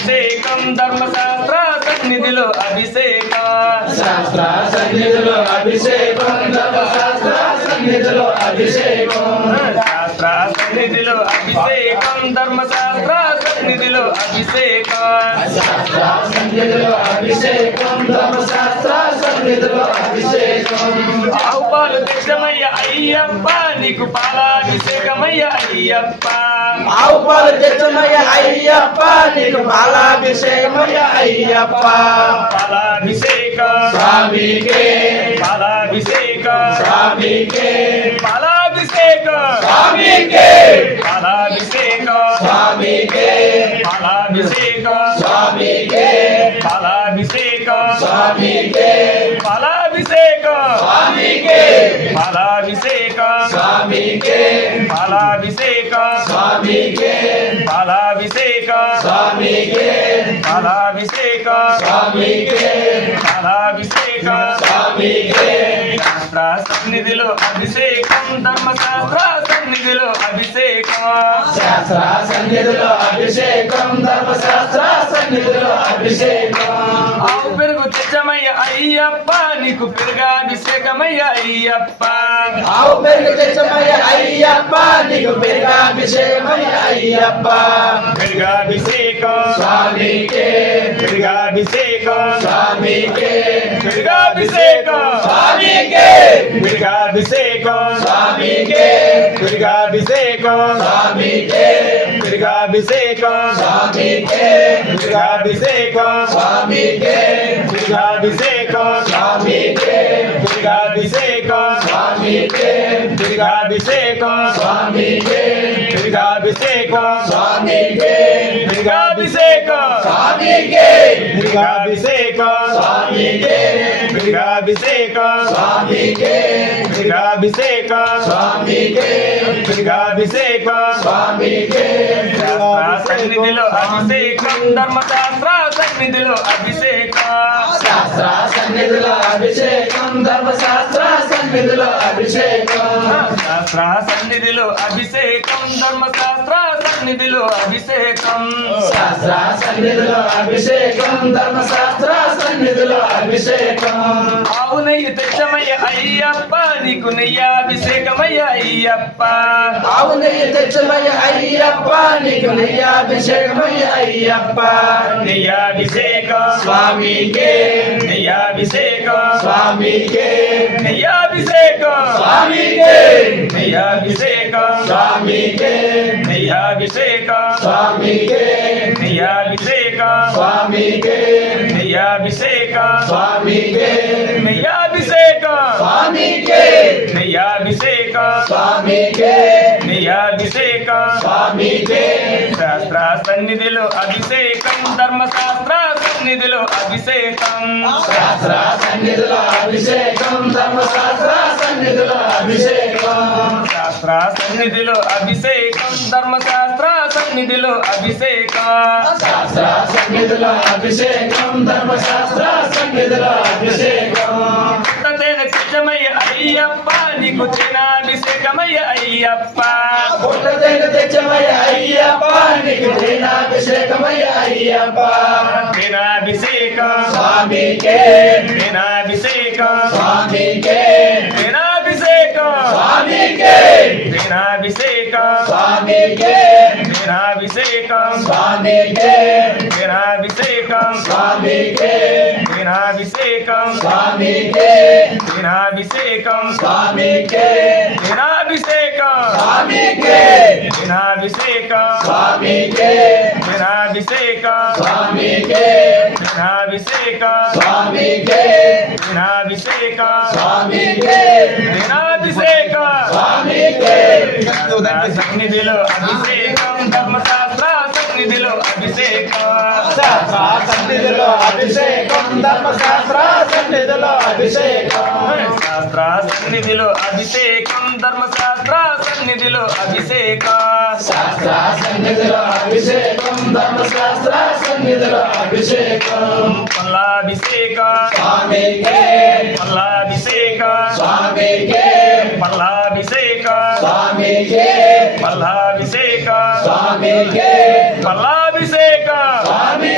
అభిషేకం ధర్మశాస్త్ర సన్నిధిలో అభిషేకం శాస్త్ర సన్నిధిలో అభిషేకం ధర్మశాస్త్ర సన్నిధిలో అభిషేకం శాస్త్ర సన్నిధిలో అభిషేకం ధర్మశాస్త్ర సన్నిధిలో అభిషేకం శాస్త్ర సన్నిధిలో అభిషేకం ధర్మశాస్త్ర సన్నిధిలో అభిషేకం ఆవు పాలు తెచ్చమయ్య అయ్యప్ప నీకు పాలాభిషేకమయ్య అయ్యప్ప ఆవు పాలు తెచ్చమయ్య అయ్యప్ప నీకు పాలాభిషేకమయ్య అయ్యప్ప పాలాభిషేకం స్వామికే పాలాభిషేకం స్వామికే పాలాభిషేకం స్వామికే పాలాభిషేకం స్వామికే పాలాభిషేకం స్వామికే పాలాభిషేకం స్వామికే పాలాభిషేకం స్వామికే పాలాభిషేకం స్వామికే పాలాభిషేకం స్వామికే పాలాభిషేకం స్వామికే పాలాభిషేకం స్వామికే పాలాభిషేకం స్వామికే శాస్త్ర సన్నిధిలో అభిషేకం ధర్మశాస్త్ర సన్నిధిలో అభిషేకం శాస్త్ర సన్నిధిలో అభిషేకం ధర్మశాస్త్ర సన్నిధిలో అభిషేకం ఆవు పెరుగు తెచ్చమయ్య అయ్యప్ప నీకు పెరుగాభిషేకమయ్య అయ్యప్ప ఆవు పెరుగు తెచ్చమయ్య అయ్యప్ప నీకు పెరుగాభిషేకమయ్య అయ్యప్ప పెరుగాభిషేకం స్వామికే పెరుగాభిషేకం స్వామికే పెరుగాభిషేకం స్వామికే పెరుగాభిషేకం స్వామికే పెరుగాభిషేకం స్వామికే పెరుగాభిషేకం స్వామికే పెరుగాభిషేకం స్వామికే పెరుగాభిషేకం స్వామికే పెరుగాభిషేకం స్వామికే పెరుగాభిషేకం స్వామికే పెరుగాభిషేకం స్వామికే పెరుగాభిషేకం స్వామికే పెరుగాభిషేకం స్వామికే పెరుగాభిషేకం స్వామికే పెరుగాభిషేకం స్వామికే పెరుగాభిషేకం స్వామికే శాస్త్ర సన్నిధిలో అభిషేకం ధర్మశాస్త్ర సన్నిధిలో అభిషేకం శాస్త్ర సన్నిధిలో అభిషేకం ధర్మశాస్త్ర సన్నిధిలో అభిషేకం శాస్త్ర సన్నిధిలో అభిషేకం ధర్మశాస్త్ర సన్నిధిలో అభిషేకం శాస్త్ర సన్నిధిలో అభిషేకం ధర్మశాస్త్ర సన్నిధిలో అభిషేకం ఆవు నెయ్యి తెచ్చమయ్య అయ్యప్ప నీకు నెయ్యాభిషేకమయ్య అయ్యప్ప ఆవు నెయ్యి తెచ్చమయ్య అయ్యప్ప నీకు నెయ్యాభిషేకమయ్య అయ్యప్ప నెయ్యాభిషేకం స్వామికే నెయ్యాభిషేకం స్వామికే నెయ్యాభిషేకం స్వామికే నెయ్యాభిషేకం స్వామికే నెయ్యాభిషేకం స్వామికే నెయ్యాభిషేకం స్వామికే నెయ్యాభిషేకం స్వామికే నెయ్యాభిషేకం స్వామికే నెయ్యాభిషేకం స్వామికే నెయ్యాభిషేకం స్వామికే శాస్త్ర సన్నిధిలో అభిషేకం ధర్మశాస్త్ర సన్నిధిలో అభిషేకం శాస్త్ర సన్నిధిలో అభిషేకం ధర్మశాస్త్ర సన్నిధిలో అభిషేకం శాస్త్ర సన్నిధిలో అభిషేకం ధర్మశాస్త్ర సన్నిధిలో అభిషేకం శాస్త్ర సన్నిధిలో అభిషేకం ధర్మశాస్త్ర సన్నిధిలో అభిషేకం పుట్టతేన చిత్తమయ్య అయ్యప్ప నీకు తేనాభిషేకమయ్య అయ్యప్ప పుట్టతేన తెచ్చమయ్య అయ్యప్ప నీకు తేనాభిషేకమయ్య అయ్యప్ప తేనాభిషేకం స్వామికే తేనాభిషేకం స్వామికే తేనాభిషేకం స్వామికే తేనాభిషేకం స్వామికే తేనాభిషేకం స్వామికే తేనాభిషేకం స్వామికే తేనాభిషేకం స్వామికే తేనాభిషేకం స్వామికే తేనాభిషేకం స్వామికే తేనాభిషేకం స్వామికే తేనాభిషేకం స్వామికే తేనాభిషేకం స్వామికే తేనాభిషేకం స్వామికే తేనాభిషేకం స్వామికే సన్నిధిలో అభిషేకం ధర్మశాస్త్ర సన్నిధిలో అభిషేకం శాస్త్ర సన్నిధిలో అభిషేకం ధర్మశాస్త్ర సన్నిధిలో అభిషేకం శాస్త్ర సన్నిధిలో అభిషేకం ధర్మశాస్త్ర సన్నిధిలో అభిషేకం శాస్త్ర సన్నిధిలో అభిషేకం ధర్మశాస్త్ర సన్నిధిలో అభిషేకం పల్లాభిషేకం స్వామికే పల్లాభిషేకం స్వామికే పల్లాభిషేకం స్వామికే పల్లాభిషేకం స్వామికే పల్లాభిషేకం స్వామికే